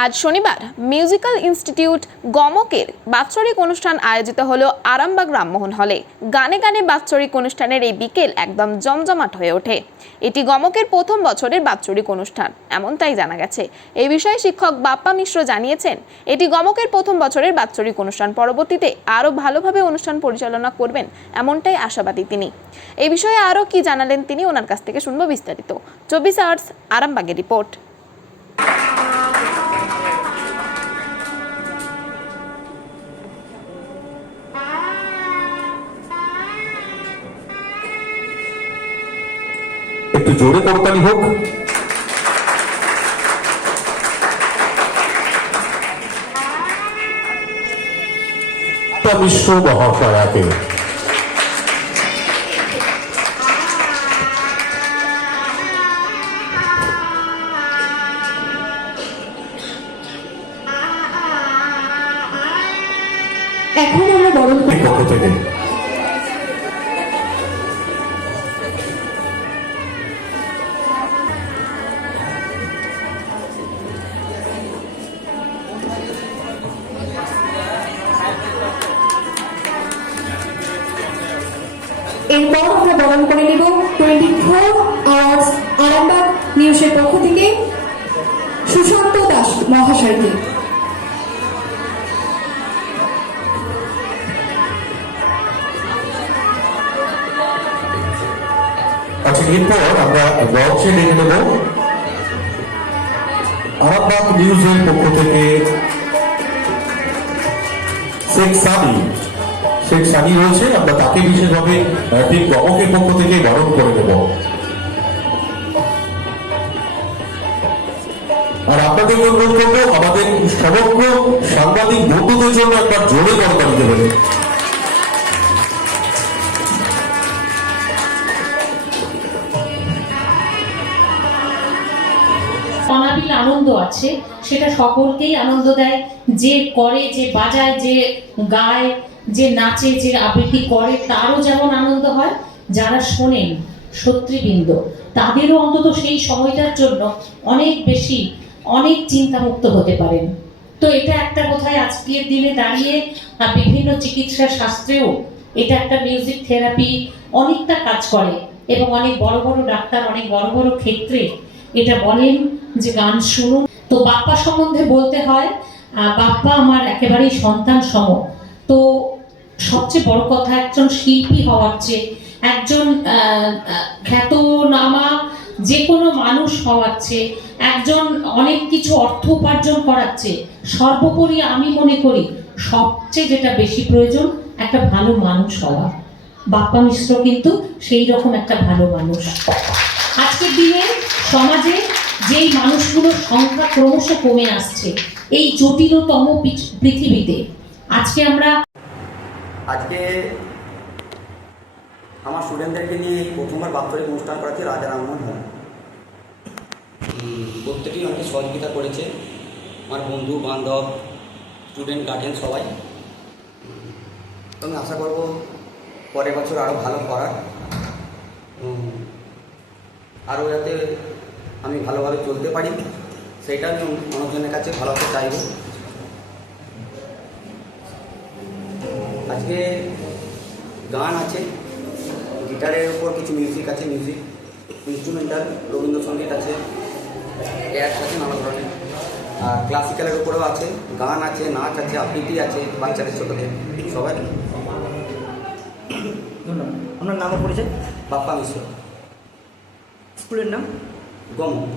আজ শনিবার musical institute গমকের বাৎসরিক অনুষ্ঠান আয়োজিত হলো আরামবাগ রামমোহন হলে। গানে গানে বাৎসরিক অনুষ্ঠানের এই বিকেল একদম জমজমাট হয়ে ওঠে। এটি গমকের প্রথম বছরের বাৎসরিক অনুষ্ঠান, এমনটাই জানা গেছে। এই বিষয়ে শিক্ষক বাপ্পা মিশ্র জানিয়েছেন, এটি গমকের প্রথম বছরের বাৎসরিক অনুষ্ঠান, পরবর্তীতে আরও ভালোভাবে অনুষ্ঠান পরিচালনা করবেন এমনটাই আশাবাদী তিনি। এই বিষয়ে আরও কি জানালেন তিনি, ওনার কাছ থেকে শুনবো বিস্তারিত। 24 আওয়ার্স আরামবাগের রিপোর্ট। একটু জোরে করতালি হোক। মিশ্র মহাশয়াকে এখন আমরা বরণ করি পক্ষ থেকে এরপর আমরা বরণ করে নেব 24 আওয়ার্স আরামবাগ নিউজের পক্ষ থেকে সুশান্ত দাস মহাশয়কে। আচ্ছা, এরপর আমরা লঞ্চে ডেকে নেব আরামবাগ নিউজের পক্ষ থেকে শেখ সানি রয়েছে। আমরা তাকে বিশেষভাবে ঠিক গমকের পক্ষ থেকে বরণ করে দেব। আর আপনাদের অনুরোধ করবো আমাদের সমগ্র সাংবাদিক বন্ধুদের জন্য একটা জোরে করতালি দেবেন। অনাবিল আনন্দ আছে, সেটা সকলকেই আনন্দ দেয়। যে করে, যে বাজায়, যে গায়, যে নাচে, যে আবৃত্তি করে, তারও যেমন আনন্দ হয়, যারা শোনেন শ্রোতৃবৃন্দ তাদেরও অন্তত সেই সময়টার জন্য অনেক চিন্তামুক্ত হতে পারেন। তো এটা একটা কোথায় আজকের দিনে দাঁড়িয়ে বিভিন্ন চিকিৎসা শাস্ত্রেও এটা একটা মিউজিক থেরাপি অনেকটা কাজ করে, এবং অনেক বড় বড় ডাক্তার অনেক বড় বড় ক্ষেত্রে এটা বলেন যে গান শুনুন। তো বাপ্পা সম্বন্ধে বলতে হয়, বাপ্পা আমার একেবারেই সন্তান সম। তো সবচেয়ে বড় কথা, একজন শিল্পী হওয়ার চেয়ে একজন খ্যাতনামা যে কোনো মানুষ হওয়ার চেয়ে, একজন অনেক কিছু অর্থ উপার্জন করার চেয়ে, সর্বোপরি আমি মনে করি সবচেয়ে যেটা বেশি প্রয়োজন একটা ভালো মানুষ হওয়া। বাপ্পা মিশ্র কিন্তু সেই রকম একটা ভালো মানুষ। আজকের দিনে সমাজে যেই মানুষগুলোর সংখ্যা ক্রমশ কমে আসছে এই জটিলতম পৃথিবীতে, আজকে আমার স্টুডেন্টদেরকে নিয়ে প্রথমবার বাৎসরিক অনুষ্ঠান করাচ্ছি রাজা রামমোহন হল। প্রত্যেকেই অনেকে সহযোগিতা করেছে, আমার বন্ধু বান্ধব, স্টুডেন্ট, গার্জেন সবাই। আমি আশা করব পরের বছর আরও ভালো করার, আরও যাতে আমি ভালোভাবে চলতে পারি, সেইটা আমি মানুষজনের কাছে ভালোভাবে চাইব। আজকে গান আছে, গিটারের উপর কিছু মিউজিক আছে, মিউজিক ইনস্ট্রুমেন্টাল, রবীন্দ্রসঙ্গীত আছে, অ্যাডস আছে নানা ধরনের, আর ক্লাসিক্যালের উপরেও আছে, গান আছে, নাচ আছে, আবৃত্তি আছে, বাচ্চাদের ছোটোদের সবাই। ধন্যবাদ। আপনার নাম ও পরিচয়? বাপ্পা মিশ্র। স্কুলের নাম? গমক।